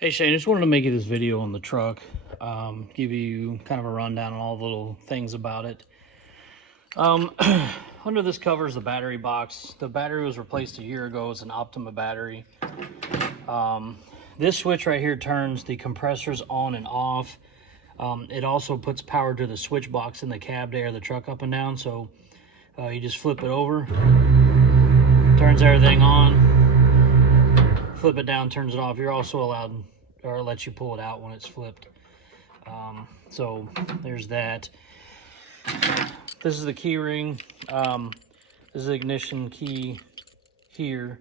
Hey Shane, just wanted to make you this video on the truck, give you kind of a rundown on all the little things about it. Under this cover is the battery box. The battery was replaced a year ago. It's an Optima battery. This switch right here turns the compressors on and off. It also puts power to the switch box in the cab to air the truck up and down. So you just flip it over, turns everything on. Flip it down, turns it off. You're also allowed, or it lets you pull it out when it's flipped. So there's that. This is the key ring. This is the ignition key here.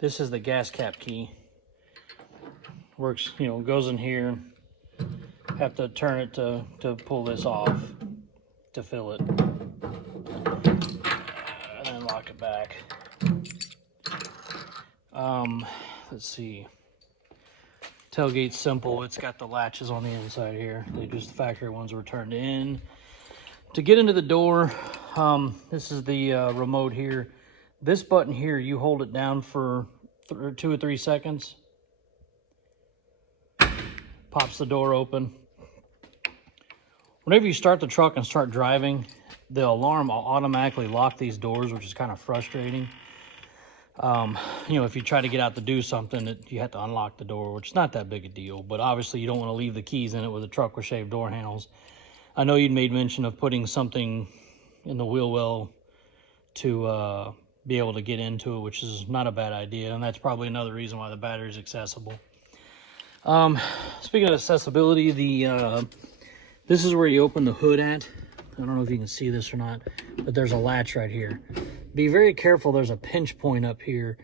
This is the gas cap key. Works, goes in here. Have to turn it to pull this off to fill it. And then lock it back. Let's see. Tailgate's simple. It's got the latches on the inside here. They just the factory ones were turned in. To get into the door, this is the remote here. This button here, you hold it down for 2 or 3 seconds. Pops the door open. Whenever you start the truck and start driving, the alarm will automatically lock these doors, which is kind of frustrating. If you try to get out to do something, you have to unlock the door, which is not that big a deal. But obviously, you don't want to leave the keys in it with a truck with shaved door handles. I know you'd made mention of putting something in the wheel well to be able to get into it, which is not a bad idea. And that's probably another reason why the battery is accessible. Speaking of accessibility, this is where you open the hood at. I don't know if you can see this or not, but there's a latch right here. Be very careful. There's a pinch point up here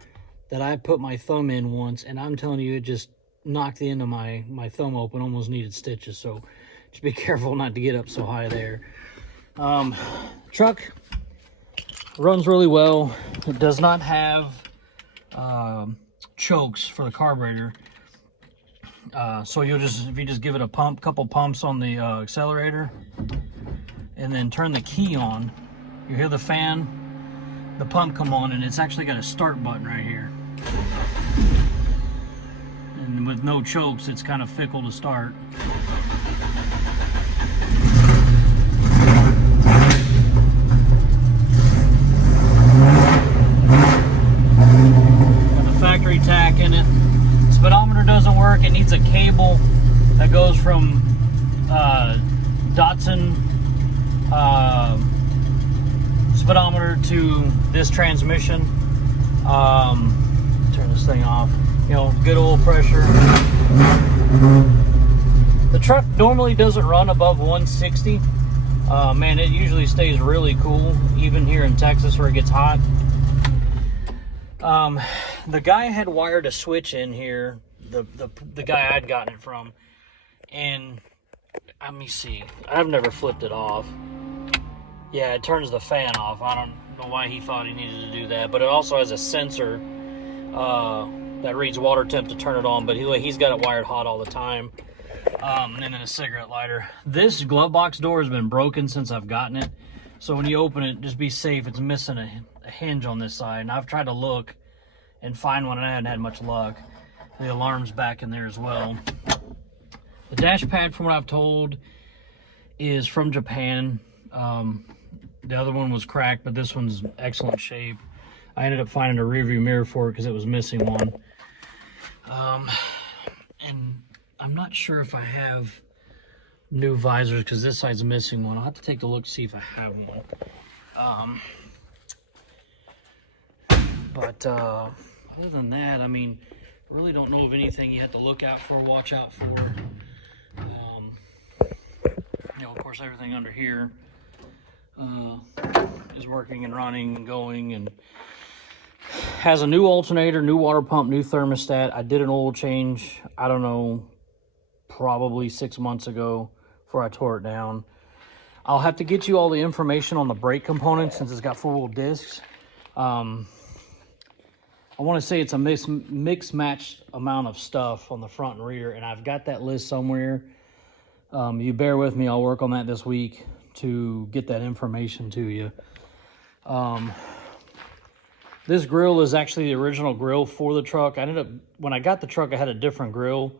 that I put my thumb in once, and I'm telling you, it just knocked the end of my thumb open, almost needed stitches. So just be careful not to get up so high there. Truck runs really well. It does not have chokes for the carburetor. So if you just give it a couple pumps on the accelerator, and then turn the key on, you hear the fan, the pump come on, and it's actually got a start button right here. And with no chokes, it's kind of fickle to start. Got the factory tack in it. Speedometer doesn't work. It needs a cable that goes from Datsun speedometer to this transmission. Turn this thing off. Good oil pressure. The truck normally doesn't run above 160. Man, it usually stays really cool, even here in Texas where it gets hot. The guy had wired a switch in here, the guy I'd gotten it from, and let me see, I've never flipped it off. Yeah, it turns the fan off. I don't know why he thought he needed to do that, but it also has a sensor that reads water temp to turn it on, but he's got it wired hot all the time. And then a cigarette lighter. This glove box door has been broken since I've gotten it, so when you open it, just be safe. It's missing a hinge on this side, and I've tried to look and find one, and I haven't had much luck. The alarm's back in there as well. The dash pad, from what I've told, is from Japan. The other one was cracked, but this one's excellent shape. I ended up finding a rearview mirror for it because it was missing one. And I'm not sure if I have new visors because this side's missing one. I'll have to take a look to see if I have one. But other than that, I mean, really don't know of anything you have to look out for, watch out for. Of course, everything under here is working and running and going, and has a new alternator, new water pump, new thermostat. I did an oil change, I don't know, probably 6 months ago before I tore it down. I'll have to get you all the information on the brake components since it's got 4-wheel discs. I want to say it's a mix-matched amount of stuff on the front and rear, and I've got that list somewhere. You bear with me, I'll work on that this week to get that information to you. This grill is actually the original grill for the truck. I ended up, when I got the truck, I had a different grill.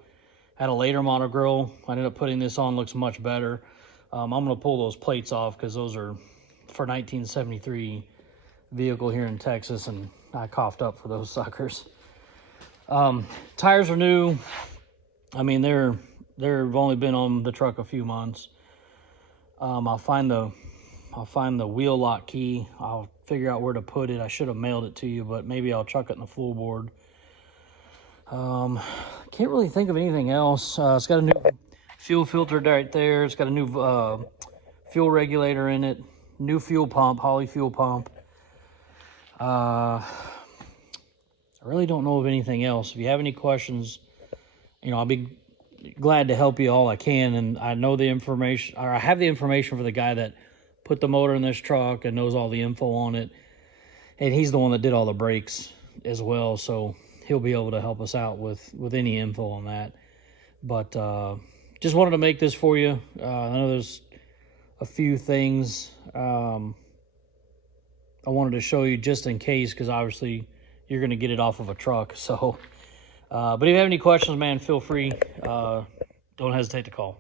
I had a later model grill. I ended up putting this on, looks much better. I'm going to pull those plates off because those are for 1973 vehicle here in Texas, and I coughed up for those suckers. Tires are new. I mean, they've only been on the truck a few months. I'll find the wheel lock key. I'll figure out where to put it. I should have mailed it to you, but maybe I'll chuck it in the floorboard. Can't really think of anything else. It's got a new fuel filter right there. It's got a new fuel regulator in it. New fuel pump, Holley fuel pump. I really don't know of anything else. If you have any questions, I'll be glad to help you all I can. And I know the information, or I have the information for the guy that put the motor in this truck and knows all the info on it. And he's the one that did all the brakes as well, so he'll be able to help us out with any info on that. But just wanted to make this for you. I know there's a few things I wanted to show you just in case, because obviously you're going to get it off of a truck. So, but if you have any questions, man, feel free. Don't hesitate to call.